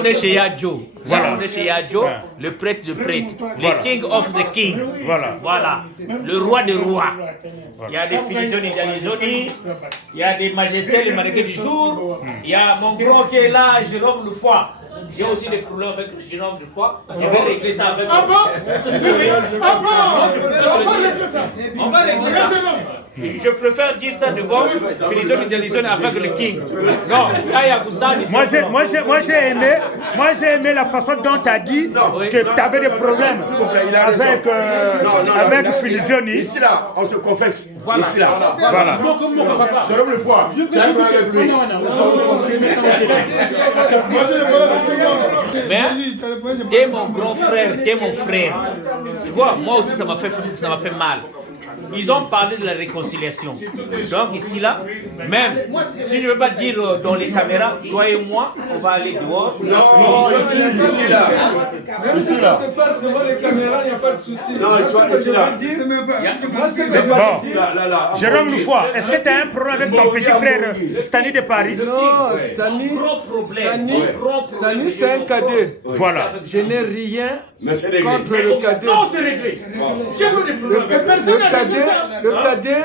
on est chez Yadjo. Là, on est chez Yadjo, le prêtre de prêtre. Le king of the king. Voilà. Le roi des rois. Il y a des Filisoni, il y a des majestés, les mannequins du jour. Il y a mon grand qui est là, Jérôme Le Foy. J'ai aussi des problèmes avec Jérôme Le Foy. Je vais régler ça avec. Ah bon? On va régler ça. Je préfère dire ça devant Filisoni avec le king. Non, Yaya Goussani. Moi j'ai aimé la façon dont tu as dit que tu avais des problèmes avec Filisoni. Ici là, on se confesse. Voilà. Ici là. Voilà. Jérôme Le Foy. Mais t'es mon grand frère, t'es mon frère. Tu vois, moi aussi ça m'a fait mal. Ils ont parlé de la réconciliation. Donc ici là, même si je ne veux pas dire dans les caméras, toi et moi, on va aller dehors. Non, ici là. Ici là. Ça se passe devant les caméras, il n'y a pas de souci. Non, tu vois, ici là. Bon, Jérôme Le Foy, est-ce que tu as un problème avec ton petit frère Stani de Paris? Non, Stani c'est un cadet. Voilà. Je n'ai rien contre le cadet. Non, c'est réglé. J'ai eu des problèmes. Le cadet,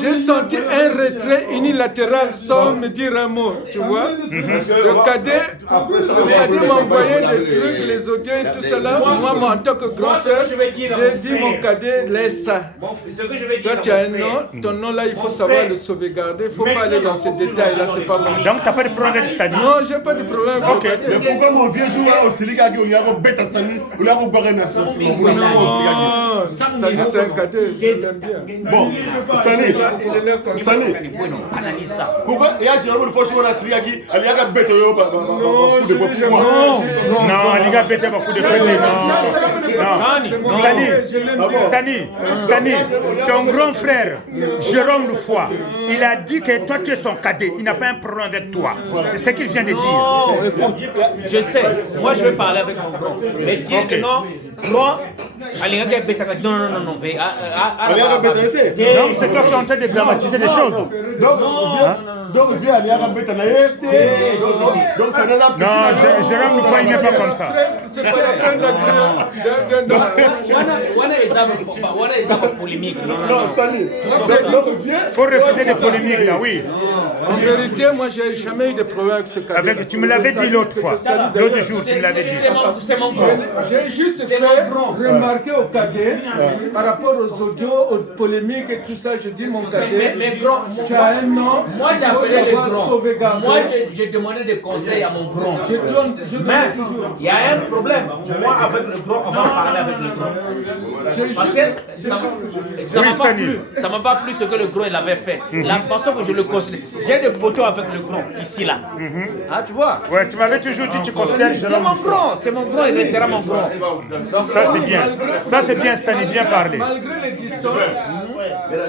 j'ai senti un retrait unilatéral sans me dire un mot, tu vois. Le cadet m'a envoyé des trucs, les audios et tout cela. Moi, en tant que grand frère, j'ai dit mon cadet, laisse ça. Toi, tu as un nom, ton nom là, il faut savoir le sauvegarder. Il ne faut pas aller dans ces détails là, c'est pas bon. Donc, tu n'as pas de problème avec Stani? Non, j'ai pas de problème. Ok. Mais pourquoi mon vieux jour là, au Sénégal, on y a un bête à Stani, on y a un barré Non, Stani c'est un cadet, j'aime bien. Bon, Stani, Analyse ça. pourquoi il y a Jérôme Le Foy sur la Sénégal qui a un bête de pourquoi? Non, les gars, bêtez beaucoup de plaisir. Non, Stani, ton grand frère, Jérôme Le Foy, il a dit que toi tu es son cadet, il n'a pas un problème avec toi. C'est ce qu'il vient de dire. Non, écoute, je sais, moi je vais parler avec mon grand. Mais dire que non, moi, non, c'est toi qui es en train de dramatiser les choses. Donc, viens aller à la bête à la donc ça n'est pas. Non, Jérôme Le Foy, il n'est pas comme ça. C'est pas la peine Voilà, polémique. Non, Stanley. Il faut refuser les polémiques là, oui. En vérité, moi, j'ai jamais eu de problème avec ce cadet. Tu me l'avais dit l'autre fois, l'autre jour, tu me l'avais dit. C'est mon grand. J'ai juste fait remarquer au cadet, par rapport aux audios, aux polémiques et tout ça, je dis mon cadet, tu as un nom, moi j'ai appelé le grand. Sauvegarder. Moi j'ai demandé des conseils à mon grand. Mais il y a un problème. Moi avec le grand, on va parler avec le grand. Parce que ça m'a pas plu ce que le grand il avait fait. La façon que je le considère. J'ai des photos avec le grand ici là. Ah tu vois. Ouais, tu m'avais toujours dit tu considères Jérôme. C'est mon grand, il restera mon grand. Donc ça c'est bien. Ça c'est bien, Stani, bien parlé. Malgré les distances,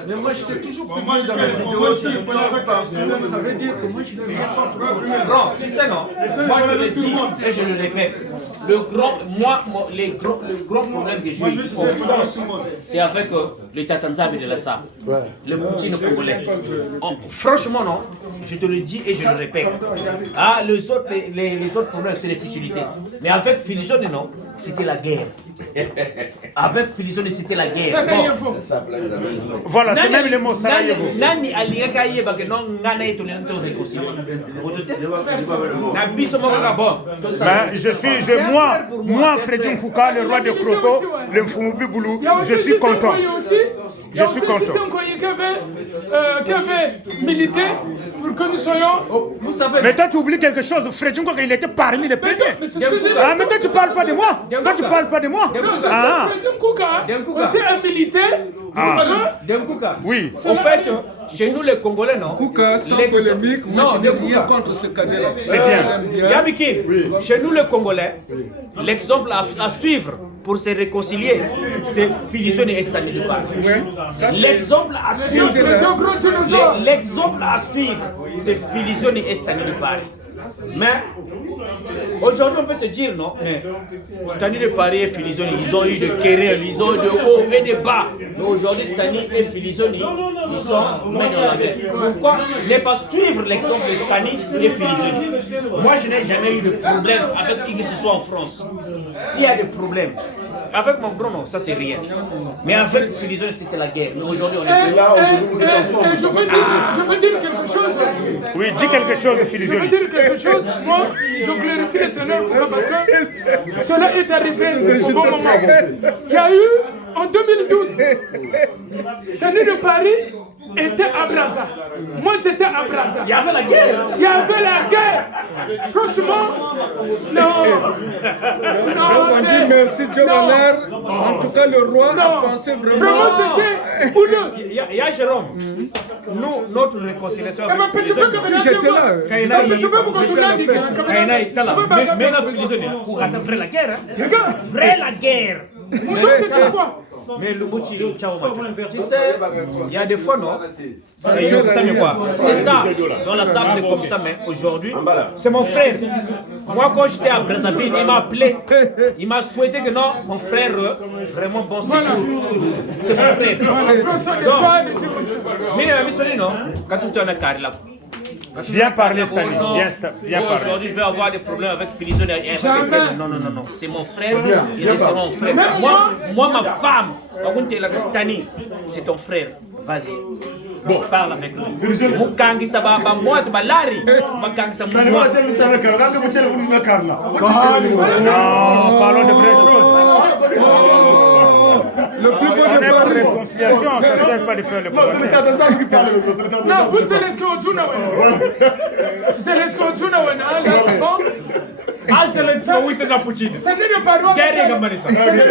mais moi j'étais toujours plus dans mes vidéos, ça veut dire que moi je ne reste pas trop. Non, tu sais non. Moi je le dis et je le répète. Le grand problème que j'ai eu en France, c'est avec le Tatanzabi de la SAP, le Poutine congolais. Franchement non, je te le dis et je le répète. Ah, les autres problèmes c'est les futilités. Mais avec Filisoni non, c'était la guerre. Avec Filisoni c'était la guerre. Bon. Voilà, c'est même le mot Sarajevo. Nani alingaka yeba que non ngana eto lento réconcilier. Moi, Freddy Nkouka, le roi de Kroto, le Mfumubi Boulou, je suis content. Je suis content. Qui avait milité pour que nous soyons. Vous savez. Mais toi, tu oublies quelque chose. Freddy Nkouka, il était parmi les premiers. Ah, mais toi, tu parles pas de moi. Toi, tu parles pas de moi. Ah. Freddy Nkouka, aussi un militaire. Nkouka. Oui. En fait, chez nous les Congolais, non. Nkouka, sans polémique, moi je n'ai rien contre ce cadet-là. C'est bien. Yabikin, chez nous les Congolais, l'exemple à suivre pour se réconcilier, c'est Filisoni et Stani de Paris. L'exemple à suivre, c'est Filisoni et Stani de Paris. Mais aujourd'hui, on peut se dire, non, mais Stani de Paris et Filizoni, ils ont eu de querelles, ils ont eu de haut et de bas. Mais aujourd'hui, Stani et Filizoni, ils sont main dans la guerre. Pourquoi ne pas suivre l'exemple de Stani et Filizoni? Moi, je n'ai jamais eu de problème avec qui que ce soit en France. S'il y a des problèmes, avec mon grand, non, ça c'est rien. Mais avec Filizoni, c'était la guerre. Mais aujourd'hui, on est là, je veux dire quelque chose. Oui, dis quelque chose de Filizoni. Je veux dire quelque chose. Moi, je clarifie le Seigneur parce que cela est arrivé au bon moment. Il y a eu, en 2012, Stani de Paris était à Brazza. Moi, j'étais à Brazza. Il y avait la guerre. Il y avait la guerre. Franchement, non. Non, on dit merci, Jovenel. En tout cas, le roi a pensé vraiment. Vraiment, c'était houleux. Il y a Jérôme. Nous, notre réconciliation avec j'étais là. Mais la Filizoni, pour attendre la guerre. Vrai la guerre. Mais le mot tu sais, il y a des fois, non? C'est ça. Dans la sable, c'est comme ça, mais aujourd'hui, c'est mon frère. Moi, quand j'étais à Brazzaville, il m'a appelé. Il m'a souhaité que non, mon frère, vraiment bon séjour. C'est mon frère. Mais non, quand tu es en carré là. Viens parler, Stani. Viens parler. Aujourd'hui, je vais avoir des problèmes avec Filizoni. Non. C'est mon frère. Il est mon frère. Moi, ma femme, Stani, c'est ton frère. Vas-y. Bon, parle avec lui. Mukangi sababa moi tu balari. Mukangi sababa. Non, parlons de vraies choses. Le plus beau de Paris. Réconciliation, ça ne sert pas de faire le problème. Non, vous c'est l'escroc. C'est l'escroc. Ah, c'est l'escroc, oui, c'est la poutine. Ça n'est pas droit. Ça n'est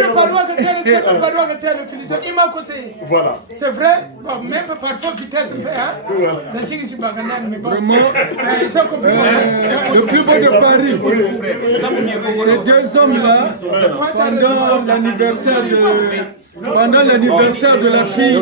pas droit que Filizoni. Il m'a conseillé. Voilà. C'est vrai, même parfois vitesse un peu, hein. Ça chie que je suis baganane, mais bon. Vraiment, le plus beau de Paris. Ces deux hommes-là, pendant l'anniversaire de la fille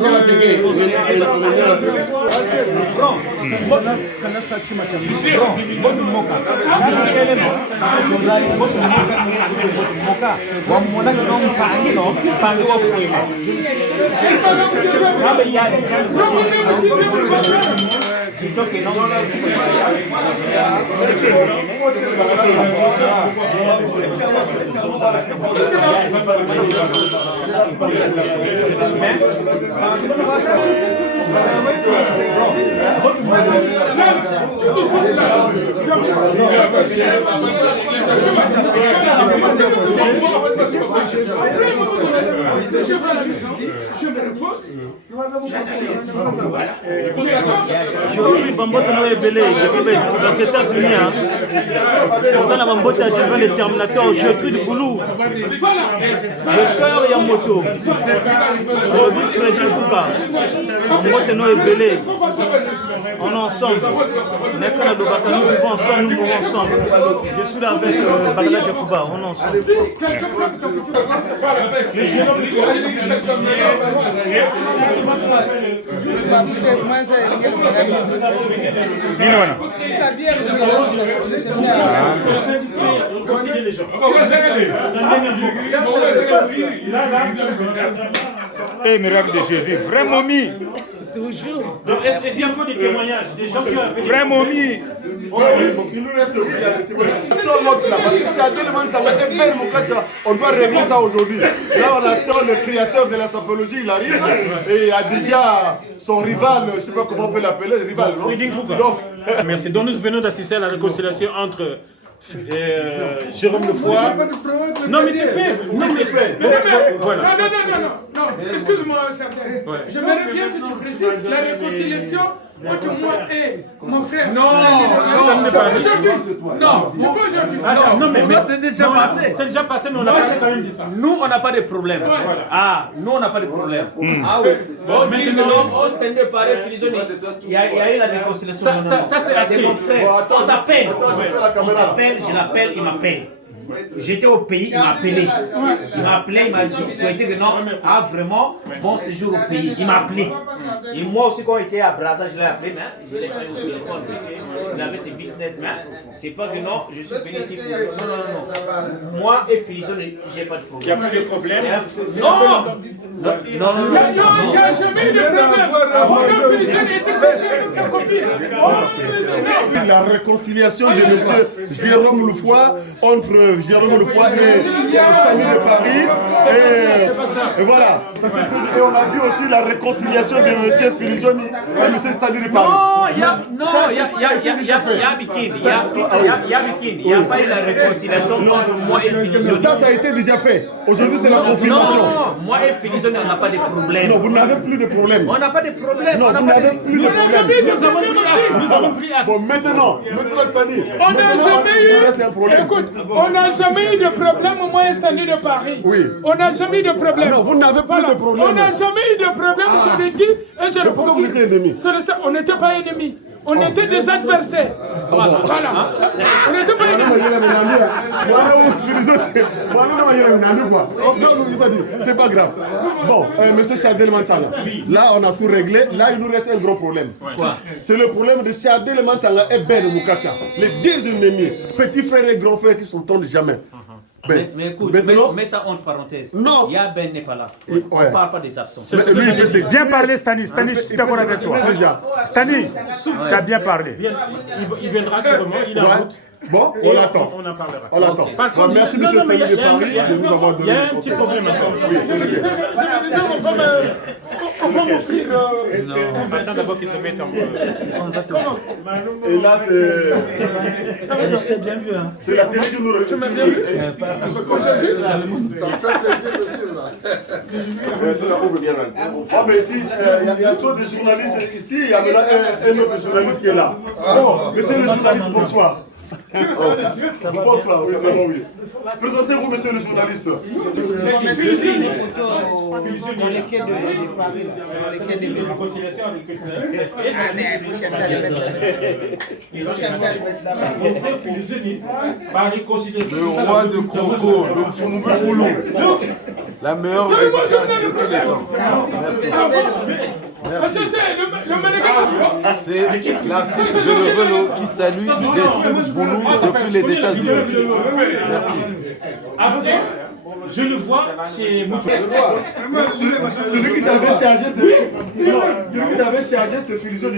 Bambota na ebele aux États-Unis, on a Bambota à les Terminators, je pris du boulot. Le cœur et la moto. Aujourd'hui, Freddy Kouka, Bambota na ebele. On est ensemble. Nous vivons ensemble, nous mourons ensemble. Je suis là avec Bagala Djakouba, on est ensemble. Et miracle de Jésus, vraiment mis. Toujours. Donc, est-ce qu'il y a encore des témoignages, des gens qui ont fait... Frère Momi. Il nous reste le on doit régler ça aujourd'hui. Là, on attend le créateur de la sapologie, il arrive et il a déjà son rival, je ne sais pas comment on peut l'appeler, rival, non? Donc, merci. Donc, nous venons d'assister à la réconciliation entre Jérôme Lefoy. Non, mais c'est fait. Non, excuse-moi, certains. J'aimerais bien que tu précises la réconciliation entre moi et mon frère. Non, mais c'est déjà passé. C'est déjà passé, mais on n'a pas quand même dit ça. Nous, on n'a pas de problème. Ah, nous, on n'a pas de problème. Ah oui. Bon, maintenant, au stand de Paris, Filizoni, il y a eu la réconciliation. Ça c'est mon frère. On s'appelle. Je l'appelle, il m'appelle. j'étais au pays, il m'a appelé. Il m'a appelé, il m'a souhaité que non, vraiment, bon séjour au pays. Il m'a appelé. Et moi aussi, quand j'étais à Brazza, je l'ai appelé, mais je l'ai pris au téléphone. Il avait ses business, mais c'est pas que non, je suis venu ici pour... Non. Moi et Filizone, j'ai pas de problème. Il n'y a plus de problème. Non. Il n'y a jamais eu de problème. Filizone était sorti avec sa copine. La réconciliation de M. Jérôme Lefoy entre Jérôme Lefoy et Stani de Paris. Et voilà. Et on a vu aussi la réconciliation de M. Filizone et M. Stani de Paris. Il y a Bikini. Il n'y a pas eu la réconciliation entre moi et Filizone. Ça a été déjà fait. Aujourd'hui, c'est la confirmation. Non, moi et Filizone, on n'a pas de problème. Non, vous n'avez plus de problème. On n'a pas de problème. Non, vous n'avez plus de problème. Nous avons pris acte. Bon, maintenant, Stani. On n'a jamais eu de problème, moi et Stani de Paris. Oui. On n'a jamais eu de problème. Non, vous n'avez plus de problème. On n'a jamais eu de problème, je l'ai dit, et je le Pourquoi vous étiez ennemis? On n'était pas ennemis. On était des adversaires. Voilà. On n'était pas ennemis. C'est pas grave. Bon, monsieur Chadel Mantanga, là on a tout réglé. Là il nous reste un gros problème. Quoi? C'est le problème de Chadel Mantanga et Ben Mukacha. Les deux ennemis, petit frère et grand frère qui s'entendent jamais. Mais écoute, mets ça entre parenthèses. Non. Il y a Ben n'est pas là. On ne parle pas des absents. Bien parlé, Stani. Stani, je suis d'accord avec toi. Stani, tu as bien parlé. Il viendra sûrement, il est en route. Bon, on attend. On en parlera. On attend. Bon, merci monsieur Stani de Paris de nous avoir donné. Il y a un petit problème encore. Oui, c'est vrai. On va m'offrir. On va attendre d'abord qu'il se mette en route. Et là c'est... bien vu, hein. C'est la télé qui nous retrouve. Tu m'as bien vu? Ça me fait plaisir, monsieur. Oh, mais ici, il y a trop de journalistes ici. Il y a maintenant un autre journaliste qui est là. Bon, monsieur le journaliste, bonsoir. Bonsoir, oui, ça va, oui. Présentez-vous, monsieur le journaliste. Dans les quais de Paris, là. Dans les quais de Le roi de Croco, le Fumboulou. La meilleure de tous les temps. C'est l'artiste de Levelo qui salue les Boulou depuis les États-Unis. Merci. Après, je le vois chez Moutou. Celui qui t'avait chargé, c'est Filizone.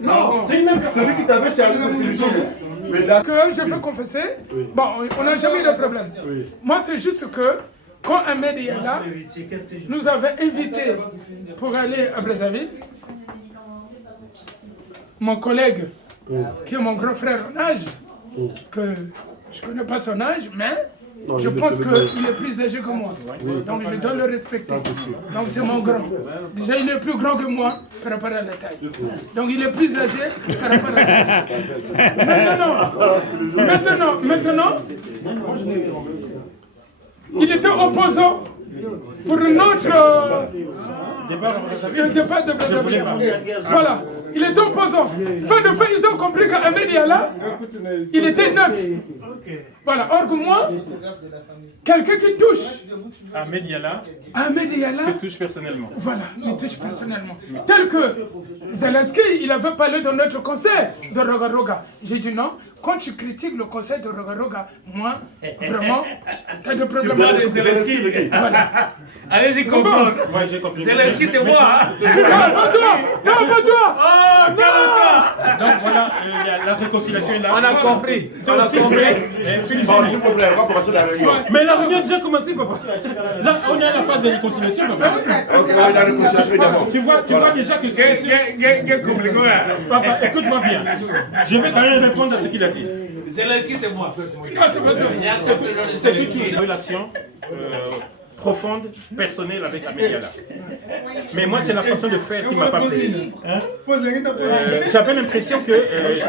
Non, celui qui t'avait chargé, c'est Filizone. que je veux confesser, bon, on n'a jamais eu de problème. Moi, c'est juste que quand Ahmed est là, nous avait invités pour aller à Brazzaville. Mon collègue, qui est mon grand frère en âge, parce que je ne connais pas son âge, mais je pense qu'il est plus âgé que moi. Donc je dois le respecter. Donc c'est mon grand. Déjà, il est plus grand que moi par rapport à la taille. Donc il est plus âgé par rapport à la taille. Maintenant, il était opposant pour notre départ de Brazzaville. Voilà, il était opposant. Fin de fin, ils ont compris qu'Ahmed Yala, il était neutre. Voilà, or que moi, quelqu'un qui touche Ahmed Yala, qui touche personnellement. Voilà, me touche personnellement. Tel que Zelensky, il avait parlé de notre concert de Roga Roga. J'ai dit non. Quand tu critiques le concert de Roga Roga, moi, vraiment, t'as des problèmes. Voilà. Allez-y comprendre. Ouais, j'ai compris. Zelensky, c'est moi. Hein? Non, pas toi. Oh, calme-toi. Donc voilà, la réconciliation est là. On a compris. C'est aussi vrai. Mais la réunion a déjà commencé, papa. Là, on est à la phase de réconciliation, papa. Tu vois déjà que c'est... Papa, écoute-moi bien. Je vais quand même répondre à ce qu'il a dit. Zelensky, c'est moi. Non, c'est pas toi. Il y a ce que C'est une relation profonde, personnelle avec Amélia. Mais moi, c'est la façon de faire qui m'a pas plu. J'avais l'impression que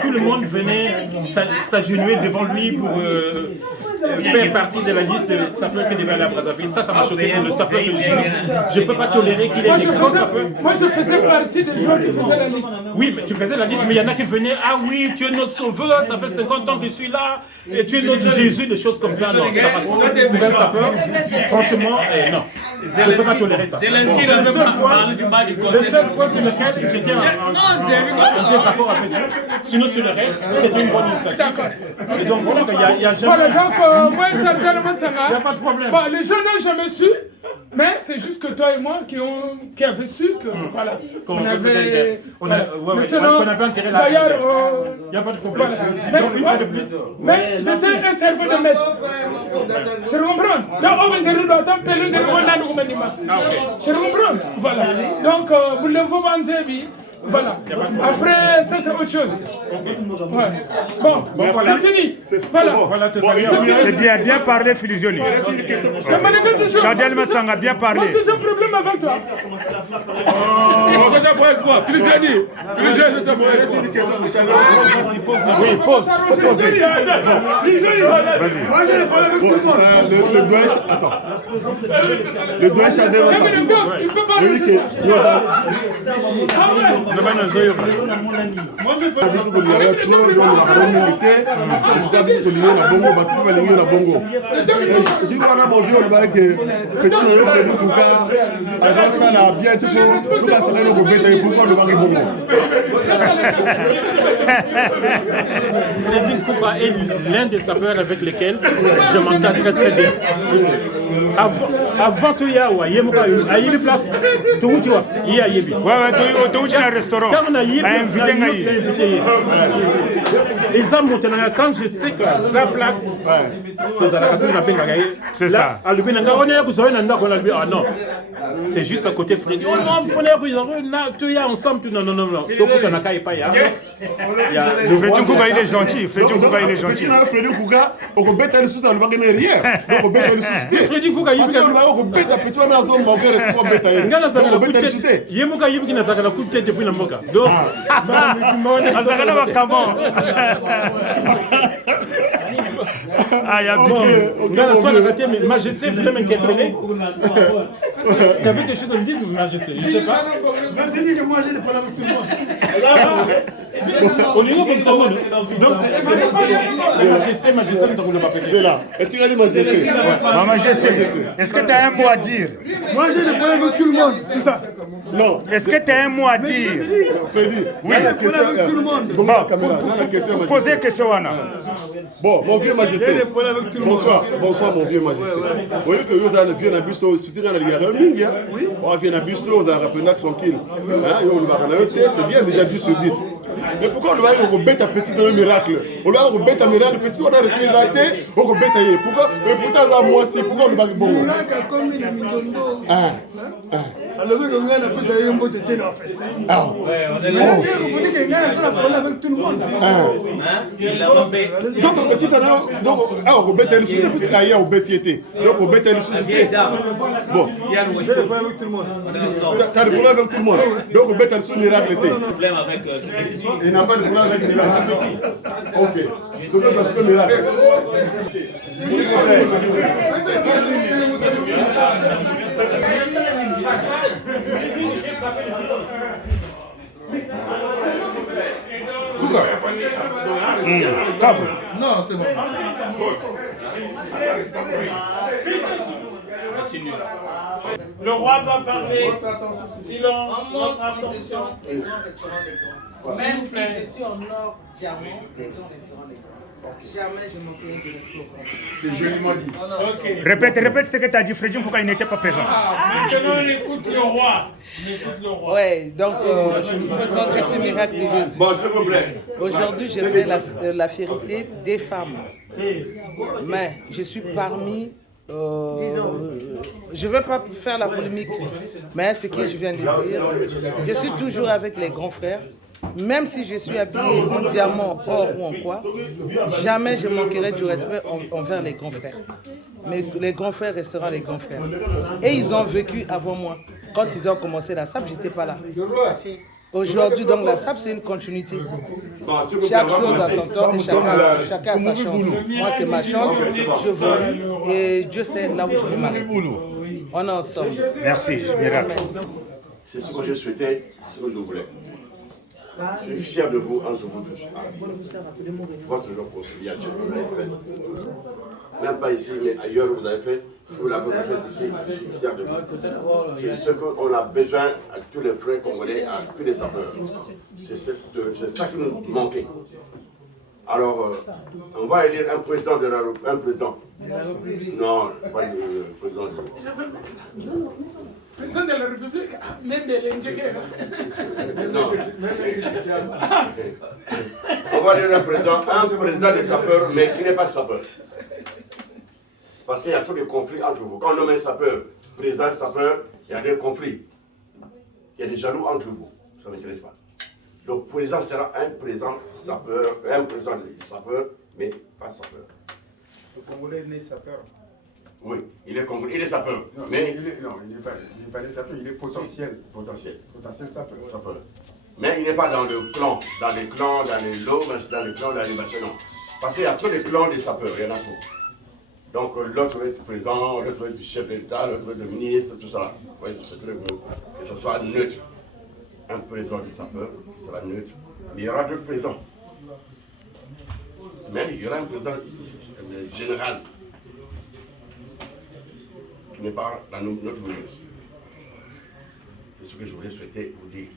tout le monde venait s'agenouiller devant lui pour faire partie de la liste de sapeurs qui devaient aller à Brazzaville. Ça m'a choqué pour le sapeur que je suis. Je ne peux pas tolérer qu'il ait des grands sapeurs. Moi, je faisais partie des gens qui faisaient la liste. Oui, mais tu faisais la liste, mais il y en a qui venaient, ah oui, tu es notre sauveur, ça fait 50 ans que je suis là, et tu es notre Jésus, des choses comme ça. Non, ça passe pas. Nouvelle sapeur, franchement, non. Je ne peux pas tolérer ça. C'est l'inscrit le seul point sur lequel j'étais en désaccord avec lui. Sinon, sur le reste, c'était une bonne initiative. D'accord. Et donc, voilà, il y a jamais... Voilà, donc, moi, certainement, ça va. Il n'y a pas de problème. Bon, les gens n'ont jamais su, mais c'est juste que toi et moi qui avaient su que, voilà, on avait intérêt là. D'ailleurs, il n'y a pas de problème. Mais j'étais un serveur de messe. Je comprends. Donc, on va dire, je comprends. Voilà. Donc, vous le voyez, voilà. Après, ça c'est autre chose. Ouais. Bon, c'est fini. Voilà. C'est bien parlé, Filizoli. Chadel Matsanga, bien parlé. Moi, j'ai un problème avec toi. Oui, pose. Le doigt, attends. Le doigt Chadel Matsanga. Il peut parler. Moi, je peux pas dire que le Freddy Kouka est l'un des sapeurs avec lesquels je m'entends très très bien. Avant tout, il y a une place. Tout tu vois, il y a Yebi. Ouais, tu es un restaurant. Quand on a Yebi, on a invité. Et ça, quand je sais que sa place, c'est ça. Ah non, c'est juste à côté Freddy. Oh non, il faut aller ensemble. Non. Freddy Kouka, il est gentil. Freddy Kouka, il est gentil. Freddy Kouka, on peut mettre le sous-titre, on va gagner rien. On peut mettre le sous-titre. Freddy Kouka, il on va mettre petit on a zone bancaire et on peut mettre le sous-titre. Yemuka Yemuki na sakala coup de tête depuis la mboka. Donc, ah, il y a Majesté voulait m'interpeller. Tu as vu quelque chose à me dire, Majesté? Je ne sais pas. J'ai dit que moi j'ai des problèmes avec tout le monde. Au niveau comme ça, donc c'est Majesté, ne t'en pas péter. Là. Et tu regardes Majesté. Ma Majesté, est-ce que tu as un mot à dire? Moi j'ai des problèmes avec tout le monde, c'est ça. Non. Est-ce que tu as un mot à dire? Freddy, oui. J'ai des problèmes avec tout le monde. Pour poser une question, Anna. Bon, mon vieux Majesté. Bonsoir, mon vieux Majesté. Vous voyez que vous avez vu un abuso, si tu regardes les gars, oui. On a vu un abuso, vous avez un tranquille. C'est bien déjà 10 sur 10. Mais pourquoi on va bête à petit dans un miracle? On va bête à miracle, petit on a respecté, on va bête à y. Pourquoi? Mais pourtant, moi c'est pourquoi on va bon. Alors, on a appelé ça un beau tété en fait. Ah, ouais, on est là. On dit qu'il y a un problème avec tout le monde. Donc, petit donc, on va bête à l'issue, puis il y a un bête était. Donc, on bête à l'issue. Bon, il y a le problème avec tout le monde. Tu as le problème avec tout le monde. Donc, on bête à l'issue, miracle était. Problème avec il n'a pas de problème avec miracle. Ok. C'est parce que miracle. Non, c'est bon. Le roi va parler. Silence, votre attention. Même si je suis en or, diamant, les grands restaurants, les grands. Jamais je m'occupe de restaurant. C'est joliment dit. Répète ce que tu as dit, Freddy, pourquoi il n'était pas présent. Maintenant, on écoute le roi. Oui, donc je vous présente ce miracle de Jésus. Bon, s'il vous plaît. Aujourd'hui, je fais la fierté des femmes. Mais je suis parmi... je ne veux pas faire la polémique, mais ce que je viens de dire, je suis toujours avec les grands frères Même si je suis habillé en diamant, or ou en quoi, jamais je manquerai du respect envers les grands frères. Mais les grands frères resteront les grands frères. Et ils ont vécu avant moi. Quand ils ont commencé la SAP, je n'étais pas là. Aujourd'hui, donc la SAP, c'est une continuité. Chaque chose a son temps et chacun a sa chance. Moi, c'est ma chance, je veux. Et Dieu sait là où je vais m'arrêter. On est ensemble. Merci, Miracle. C'est ce que je souhaitais, c'est ce que je voulais. Je suis fier de vous, entre vous tous. Votre réconciliation, vous l'avez fait. Même pas ici, mais ailleurs, vous avez fait. Vous l'avez fait ici, je suis fier de vous. C'est ce qu'on a besoin à tous les frères congolais, à tous les sapeurs. C'est ça qui nous manquait. Alors, on va élire un président de la République. Un président. Non, pas le président de la République. Président de la République, même de l'Indjégé. Non. On va élire un président des sapeurs, mais qui n'est pas sapeur. Parce qu'il y a tous les conflits entre vous. Quand on nomme un sapeur, président sapeur, il y a des conflits. Il y a des jaloux entre vous. Ça ne m'intéresse pas. Donc, le président sera un président sapeur, mais pas sapeur. Le Congolais est né sapeur. Oui, il est Congolais, il est sapeur. Non, mais il n'est pas né sapeur, il est potentiel. Potentiel sapeur. Mais il n'est pas dans le clan, dans les clans, dans les lots, dans les clans, dans les machins, non. Parce qu'il y a tous les clans des sapeurs, il y en a tout. Donc l'autre va être président, l'autre va être chef d'État, l'autre va être ministre, tout ça. Oui, c'est très bon. Que ce soit neutre. Un président des sapeurs qui sera neutre. Mais il y aura d'autres présidents. Mais il y aura un président général qui n'est pas dans notre milieu. C'est ce que je voulais souhaiter vous dire.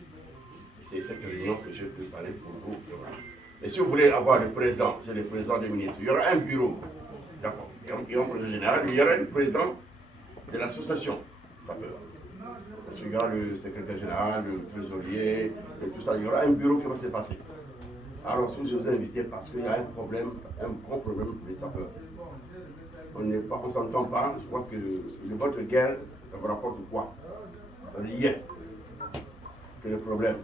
C'est cette réunion que j'ai préparée pour vous. Et si vous voulez avoir le président, c'est le président des ministres, il y aura un bureau. D'accord. Il y aura un président général, il y aura le président de l'association sapeur. Parce qu'il y aura le secrétaire général, le trésorier, et tout ça. Il y aura un bureau qui va se passer. Alors, si je vous ai invité parce qu'il y a un problème, un gros problème pour les sapeurs. On ne s'entend pas, je crois que votre guerre, ça vous rapporte quoi? Rien que le problème.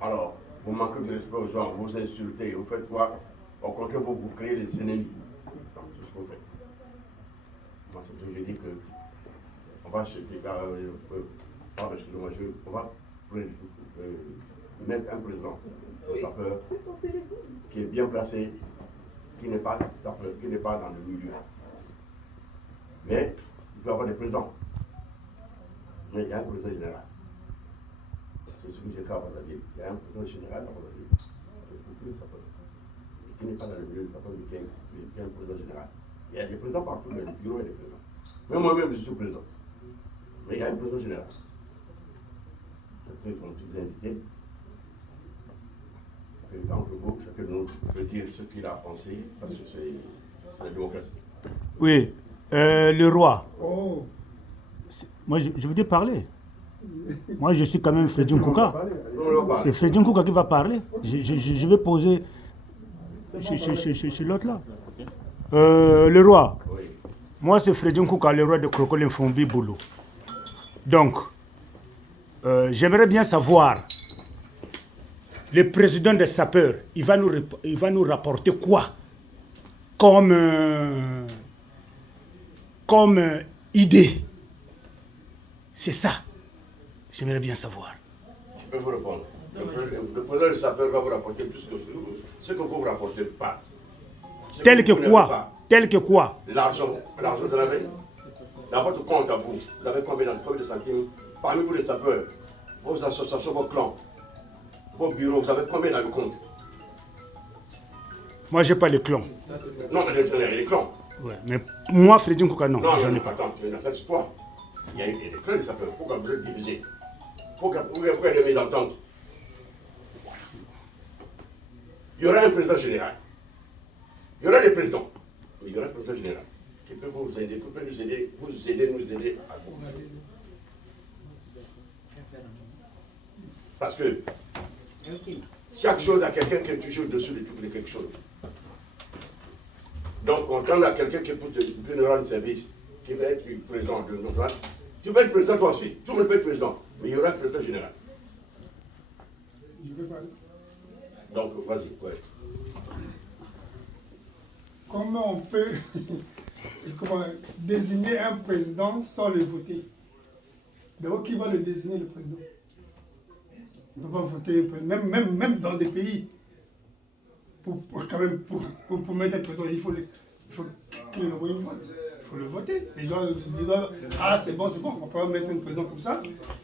Alors, vous manquez de respect aux gens, vous insultez, vous faites quoi? Au contraire, vous créez des ennemis. C'est ce qu'on fait. Moi, c'est ce que j'ai dit que on va on va mettre un président sapeur qui est bien placé, qui n'est pas sapeur, qui n'est pas dans le milieu. Mais il peut y avoir des présidents. Mais il y a un président général. C'est ce que j'ai fait à Brazzaville. Il y a un président général à Brazzaville. Pour les sapeurs. Qui n'est pas dans le milieu des sapeurs, qui est un président général. Il y a des présidents partout, mais le bureau est des présidents. Même moi-même, je suis président. Mais il y a un président général. Ils sont tous invités. D'entre vous, chacun de nous peut dire ce qu'il a pensé, parce que c'est la démocratie. Oui, le roi. Oh. Moi, je veux dire parler. Moi, je suis quand même Freddy Nkouka. C'est Freddy Nkouka qui va parler. Je vais poser chez l'autre là. Le roi. Oui. Moi, c'est Freddy Nkouka, le roi de Crocodile Fombi Boulou. Donc, j'aimerais bien savoir, le président des sapeurs, il va nous rapporter quoi comme idée? C'est ça. J'aimerais bien savoir. Je peux vous répondre. Le président des sapeurs va vous rapporter plus que ce que vous ne rapportez pas. Tel que quoi? Tel que quoi? L'argent, vous en avez. Dans votre compte à vous, vous avez combien de centimes? Parmi vous les sapeurs, vos associations, vos clans, vos bureaux, vous avez combien dans le compte? Moi, je n'ai pas les clans. Non, mais les clans. Ouais, mais moi, Freddy Nkouka, non, j'en ai pas. Attends, tu n'as pas toi. Il y a des clans des sapeurs. Pourquoi vous êtes divisés? Pourquoi il y a des mésententes? Il y aura un président général. Il y aura des présidents. Mais il y aura un président général qui peut vous aider, qui peut nous aider, nous aider à vous. Parce que chaque chose a quelqu'un qui est toujours dessus de toutes les quelque chose. Donc, quand on a quelqu'un qui peut nous rendre service, qui va être président de notre land, tu vas être président toi aussi. Tout le monde peut être président, mais il y aura un président général. Je peux parler. Donc, vas-y. Ouais. Comment on peut désigner un président sans le voter? D'abord, qui va le désigner, le président? On ne peut pas voter, même dans des pays, pour mettre un président, il faut qu'il envoie une vote. Il faut le voter. Les gens disent, ah c'est bon, on ne peut pas mettre un président comme ça.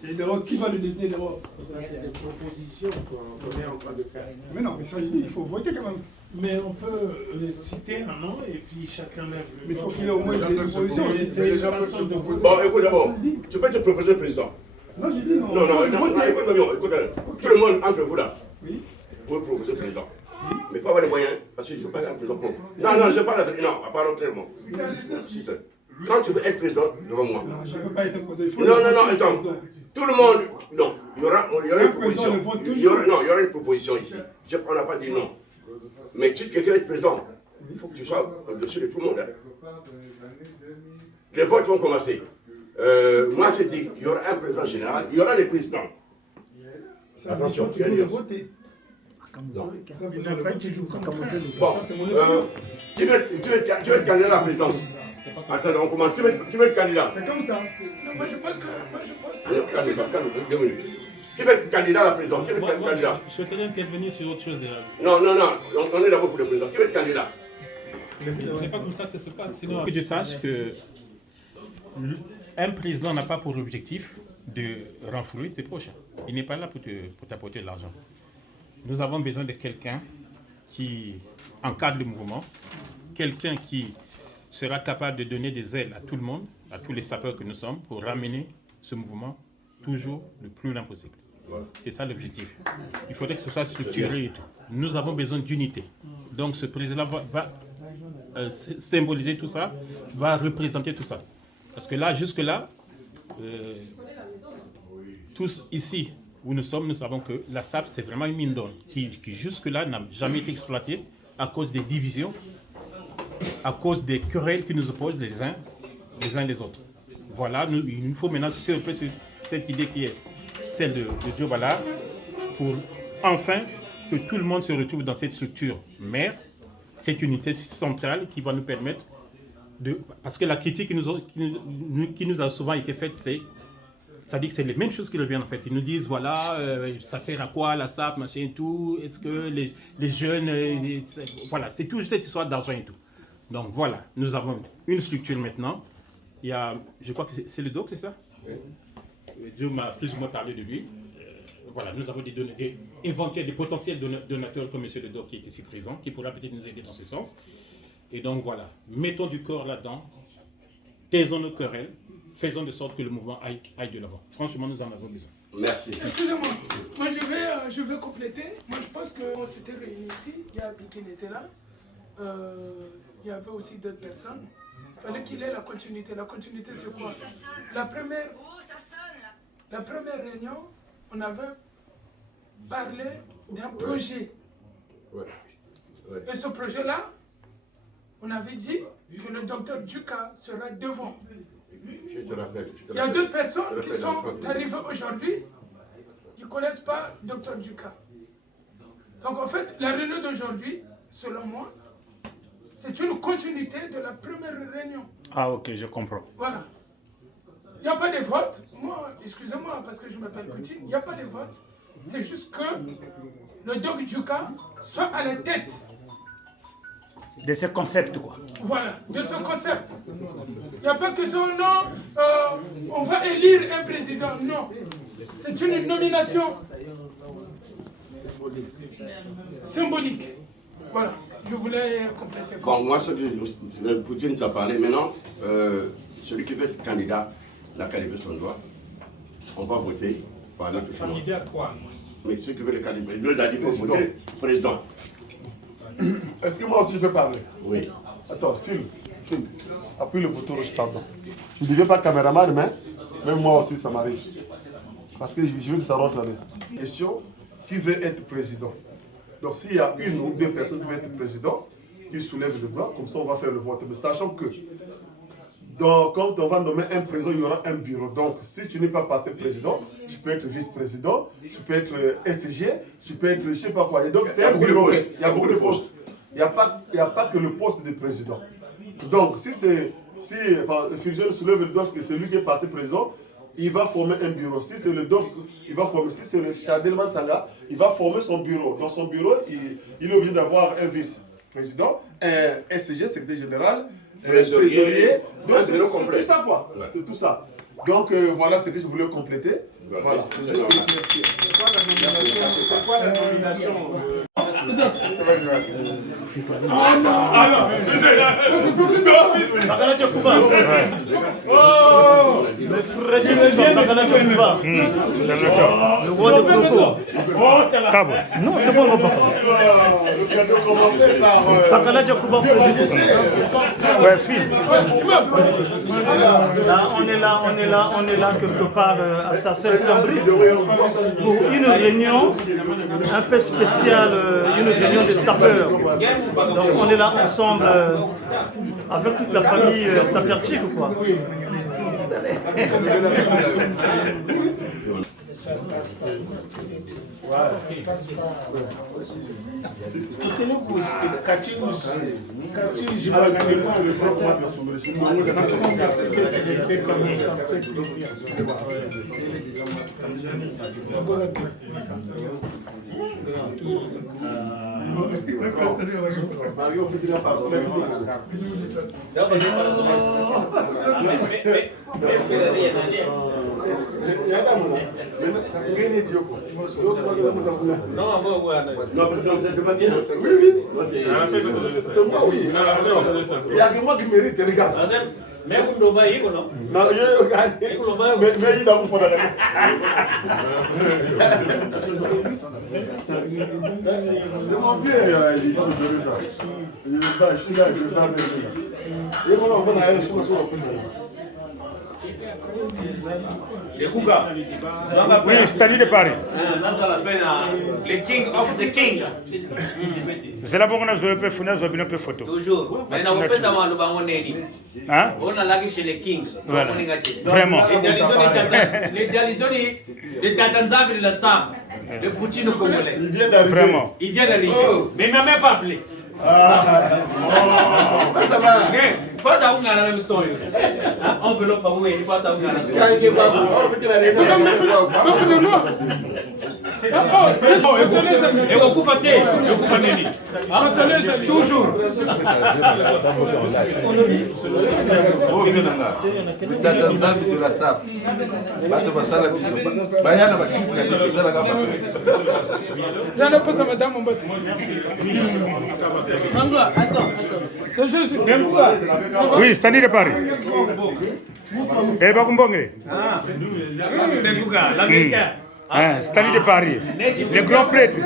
Et d'abord, qui va le désigner d'abord? C'est des propositions qu'on est en train de faire. Mais non, mais ça, il faut voter quand même. Mais on peut citer un nom et puis chacun lève le. Mais il faut qu'il ait au moins des propositions. C'est une façon de voter. Bon, écoute d'abord, tu peux te proposer le président. Non, j'ai dit non. Non, écoute-moi bien, écoute. Tout le monde entre vous là. Oui. Vous pouvez proposer le président. Mais il faut avoir les moyens, parce que je ne veux pas être un président pauvre. Non, je parle avec. Non, à part autrement. Quand tu veux être président devant moi. Non, je ne veux pas être président. Non, attends. Tout le monde. Non, il y aura une proposition. Il y aura une proposition ici. On n'a pas dit non. Mais si quelqu'un est président, il faut que tu sois au-dessus de tout le monde. Les votes vont commencer. Moi, je dis qu'il y aura un président général, il y aura des présidents. Attention, tu vas voter. Bon, tu veux être candidat à la présidence. Attends, on commence. Qui veut être candidat? C'est comme ça. Non, moi je pense que. Calme-toi. Qui veut être candidat à la présidence? Qui veut être candidat? Je souhaiterais intervenir sur autre chose déjà. Non, on est d'abord pour le président. Qui veut être candidat? C'est pas comme ça que ça se passe. Sinon, que je sache que un président n'a pas pour objectif de renflouer ses proches. Il n'est pas là pour t'apporter de l'argent. Nous avons besoin de quelqu'un qui encadre le mouvement, quelqu'un qui sera capable de donner des ailes à tout le monde, à tous les sapeurs que nous sommes, pour ramener ce mouvement toujours le plus loin possible. C'est ça l'objectif. Il faudrait que ce soit structuré et tout. Nous avons besoin d'unité. Donc ce président va symboliser tout ça, va représenter tout ça. Parce que là, jusque-là, tous ici où nous sommes, nous savons que la SAP, c'est vraiment une mine d'or qui jusque-là n'a jamais été exploitée à cause des divisions, à cause des querelles qui nous opposent les uns les autres. Voilà, il nous faut maintenant surfer sur cette idée qui est celle de Joe Ballard pour enfin que tout le monde se retrouve dans cette structure mère, cette unité centrale qui va nous permettre de... Parce que la critique qui nous a souvent été faite, c'est-à-dire que c'est les mêmes choses qui reviennent en fait. Ils nous disent, voilà, ça sert à quoi la SAP, machin et tout, est-ce que les jeunes... voilà, c'est toujours cette histoire d'argent et tout. Donc voilà, nous avons une structure maintenant. Il y a, je crois que c'est le doc, c'est ça? Dieu m'a plus ou moins parlé de lui. Voilà, nous avons des potentiels donateurs comme M. le doc qui est ici présent, qui pourra peut-être nous aider dans ce sens. Et donc voilà, mettons du corps là-dedans, taisons nos querelles, faisons de sorte que le mouvement aille de l'avant. Franchement, nous en avons besoin. Merci. Excusez-moi, moi je vais compléter. Moi je pense qu'on s'était réunis ici, il y a Bikin était là, il y avait aussi d'autres personnes. Il fallait qu'il ait la continuité. La continuité c'est quoi? La première réunion, on avait parlé d'un projet. Et ce projet-là, on avait dit que le docteur Djuka sera devant. Je te rappelle. Il y a d'autres personnes qui sont arrivées aujourd'hui, ils ne connaissent pas Dr Djuka. Donc en fait, la réunion d'aujourd'hui, selon moi, c'est une continuité de la première réunion. Ah ok, je comprends. Voilà. Il n'y a pas de vote. Moi, excusez-moi, parce que je m'appelle Poutine, il n'y a pas de vote. C'est juste que le Doc Djuka soit à la tête. De ce concept, quoi. Voilà, de ce concept. Il n'y a pas que son nom, on va élire un président. Non. C'est une nomination symbolique. Voilà, je voulais compléter. Bon, moi, ce que Poutine t'a parlé maintenant, celui qui veut être candidat n'a qu'à lever son doigt. On va voter par notre chemin. Candidat quoi? Mais ceux qui veulent le candidat, il faut voter président. Est-ce que moi aussi je peux parler? Oui. Attends, filme. Appuie le bouton rouge, pardon. Je ne deviens pas caméraman, mais même moi aussi ça m'arrive. Parce que je veux que ça rentre là-dedans. Question, qui veut être président? Donc s'il y a une ou deux personnes qui veulent être président, ils soulèvent le bras, comme ça on va faire le vote. Mais sachant que Donc, quand on va nommer un président, il y aura un bureau. Donc, si tu n'es pas passé président, tu peux être vice-président, tu peux être SG, tu peux être je ne sais pas quoi. Et donc, c'est un bureau. Il y a beaucoup de postes. Il n'y a pas que le poste de président. Donc, si Fulgence soulève le doigt que c'est lui qui est passé président, il va former un bureau. Si c'est le DOC, il va former. Si c'est le Chadel Mansanga, il va former son bureau. Dans son bureau, il est obligé d'avoir un vice-président, un SG, secrétaire général, un trésorier. Donc, c'est tout ça, quoi. C'est tout ça. Donc, voilà ce que je voulais compléter. Voilà. C'est quoi la nomination Le frère le roi de Coco. Non, c'est bon, mon papa. Pakala Djakouba, Ouais, file. On est là quelque part à Saint-Brice pour une réunion un peu spéciale, une réunion de sapeurs. Donc on est là ensemble avec toute la famille Saperchik ou quoi. Il y a que moi qui mérite, regarde. Mais vous ne voyez pas, non? Non, mais il a un peu Oui, c'est-à-dire de Paris. Le king of the king. C'est là pour qu'on a joué un peu photo. Toujours. Mais on peut savoir Hein? on a là chez les kings. Voilà. Vraiment. Les Dalizoni, les Tatanzab de la Sam, le Poutine congolais. Il vient d'arriver. Vraiment. Il vient d'arriver. Mais il ne m'a même pas appelé. Face à la même son. On veut l'offre à vous, face à la son. Et on coupe toujours. de la SAP. Oui, c'est-à-dire de Paris. Et va Kumbongre. C'est-à-dire de Paris. Les grands prêtres.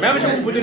Même si vous pouvez